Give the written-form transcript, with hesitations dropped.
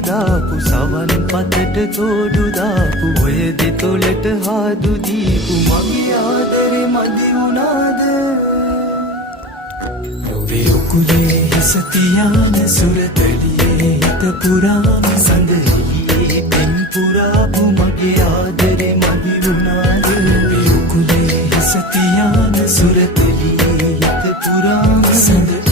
දාපු සවන් පතට තෝඩු දාපු ඔය දෙතොලට හාදු දීපු මගේ ආදරේ මදි වුණාද ඔබේ උකුලේ හිස තියාන සුරතලියේ හිත පුරාම සඳලියේ පෙන් පුරාපු මගේ ආදරේ මදි වුණාද ඔබේ උකුලේ හිස තියාන සුරතලියේ හිත පුරාම සඳ